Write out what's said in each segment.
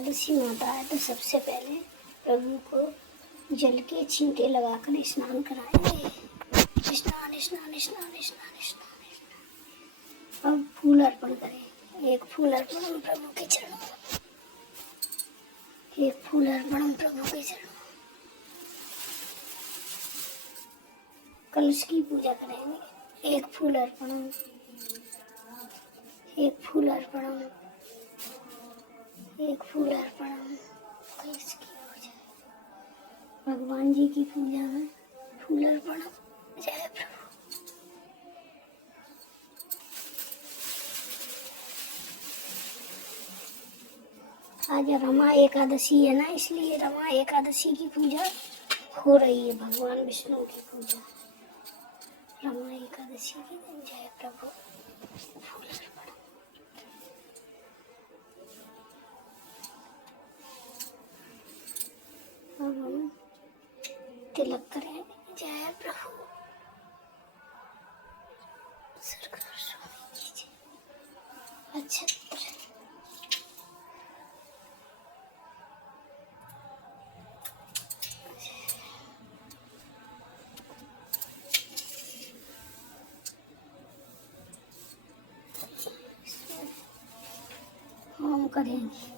एकादशी माता है तो सबसे पहले प्रभु को जल के छींटे लगाकर स्नान कराएंगे। स्नान स्नान स्नान स्नान स्नान। अब फूल अर्पण करें। एक फूल अर्पण हम प्रभु के चरणों, एक फूल अर्पण हम प्रभु के चरणों। कलश की पूजा करेंगे। एक फूल अर्पण, एक फूल अर्पण, एक फूल अर्पण। कलश की पूजा, भगवान जी की पूजा में फूल अर्पण। जय प्रभु। आज रमा एकादशी है ना, इसलिए रमा एकादशी की पूजा हो रही है। भगवान विष्णु की पूजा रमा एकादशी की दिन। जय प्रभु। फूल अर्पण। अब हम तिलक करें। जय प्रभु। सरकार स्वामी की जय। अच्छा, होम करेंगे।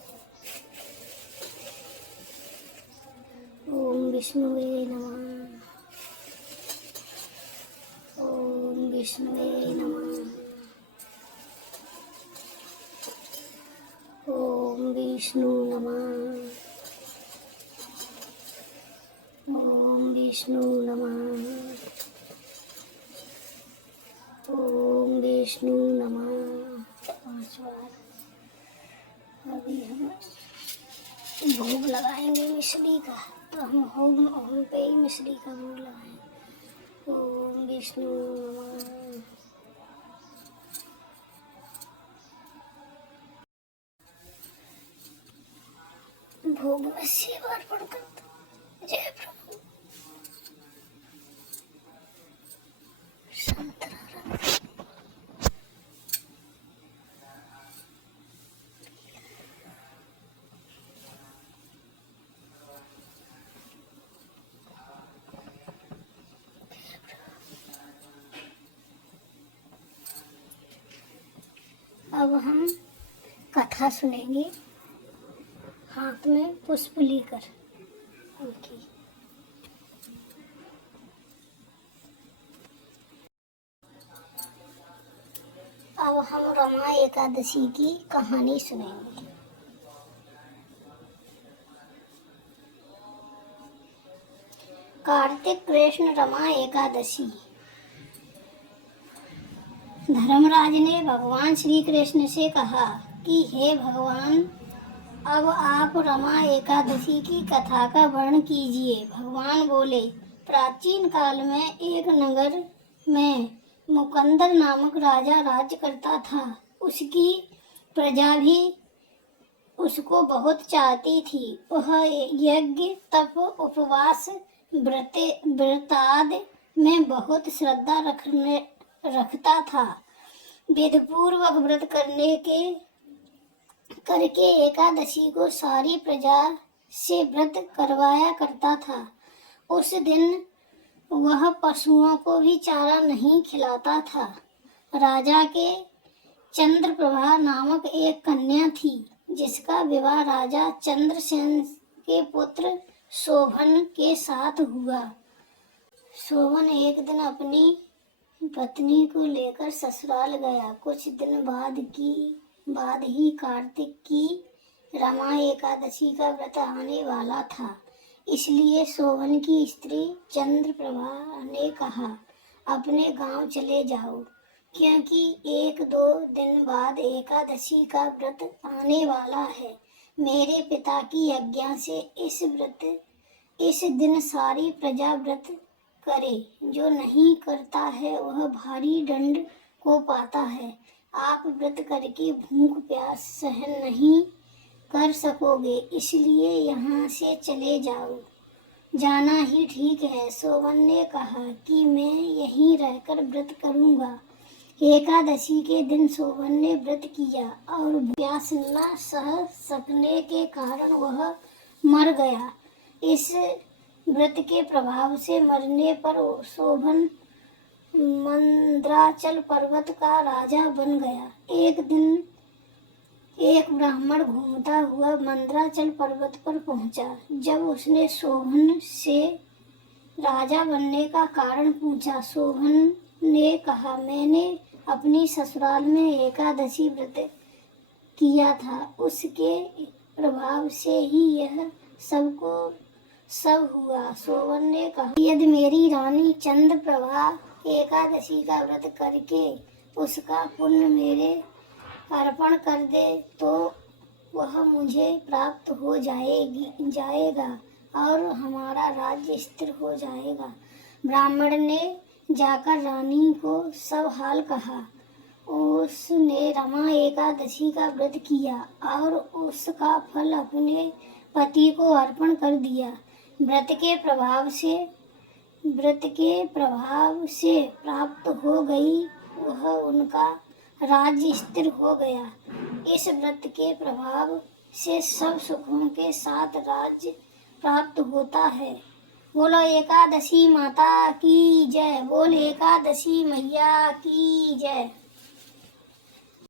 ओम विष्णुवे नमः। ओम विष्णुवे नमः। ओम विष्णु नमः। ओम विष्णु नमः। ओम विष्णु नमः। 5 बार। अभी हम भोग लगाएंगे मिश्री का, तो हम होम पे ही मिश्री का भोग लगाएंगे। ओम विष्णु नमः। भोग में सेवा अर्पण करते। जय प्रभु। संतरा अब हम कथा सुनेंगे, हाथ में पुष्प लेकर उनकी। अब हम रमा एकादशी की कहानी सुनेंगे। कार्तिक कृष्ण रमा एकादशी। धर्मराज ने भगवान श्री कृष्ण से कहा कि हे भगवान, अब आप रमा एकादशी की कथा का वर्णन कीजिए। भगवान बोले, प्राचीन काल में एक नगर में मुकंदर नामक राजा राज्य करता था। उसकी प्रजा भी उसको बहुत चाहती थी। वह यज्ञ, तप, उपवास, व्रतादि में बहुत श्रद्धा रखता था। विधिपूर्वक व्रत करके एकादशी को सारी प्रजा से व्रत करवाया करता था। उस दिन वह पशुओं को भी चारा नहीं खिलाता था। राजा के चंद्रप्रभा नामक एक कन्या थी, जिसका विवाह राजा चंद्रसेन के पुत्र शोभन के साथ हुआ। शोभन एक दिन अपनी पत्नी को लेकर ससुराल गया। कुछ दिन बाद ही कार्तिक की रमा एकादशी का व्रत आने वाला था। इसलिए शोभन की स्त्री चंद्रप्रभा ने कहा, अपने गांव चले जाओ, क्योंकि 1-2 दिन बाद एकादशी का व्रत आने वाला है। मेरे पिता की आज्ञा से इस दिन सारी प्रजा व्रत करे। जो नहीं करता है वह भारी दंड को पाता है। आप व्रत करके भूख प्यास सहन नहीं कर सकोगे, इसलिए यहाँ से चले जाओ। जाना ही ठीक है। शोभन ने कहा कि मैं यहीं रहकर व्रत करूँगा। एकादशी के दिन शोभन ने व्रत किया और प्यास न सह सकने के कारण वह मर गया। इस व्रत के प्रभाव से मरने पर शोभन मंद्राचल पर्वत का राजा बन गया। एक दिन एक ब्राह्मण घूमता हुआ मंद्राचल पर्वत पर पहुंचा। जब उसने शोभन से राजा बनने का कारण पूछा, शोभन ने कहा, मैंने अपनी ससुराल में एकादशी व्रत किया था, उसके प्रभाव से ही यह सब हुआ। शोभन ने कहा, यदि मेरी रानी चंद्रप्रभा एकादशी का व्रत करके उसका पुण्य मेरे अर्पण कर दे तो वह मुझे प्राप्त हो जाएगा और हमारा राज्य स्थिर हो जाएगा। ब्राह्मण ने जाकर रानी को सब हाल कहा। उसने रमा एकादशी का व्रत किया और उसका फल अपने पति को अर्पण कर दिया। व्रत के प्रभाव से प्राप्त हो गई, वह उनका राज्य स्थिर हो गया। इस व्रत के प्रभाव से सब सुखों के साथ राज्य प्राप्त होता है। बोलो एकादशी माता की जय। बोल एकादशी मैया की जय।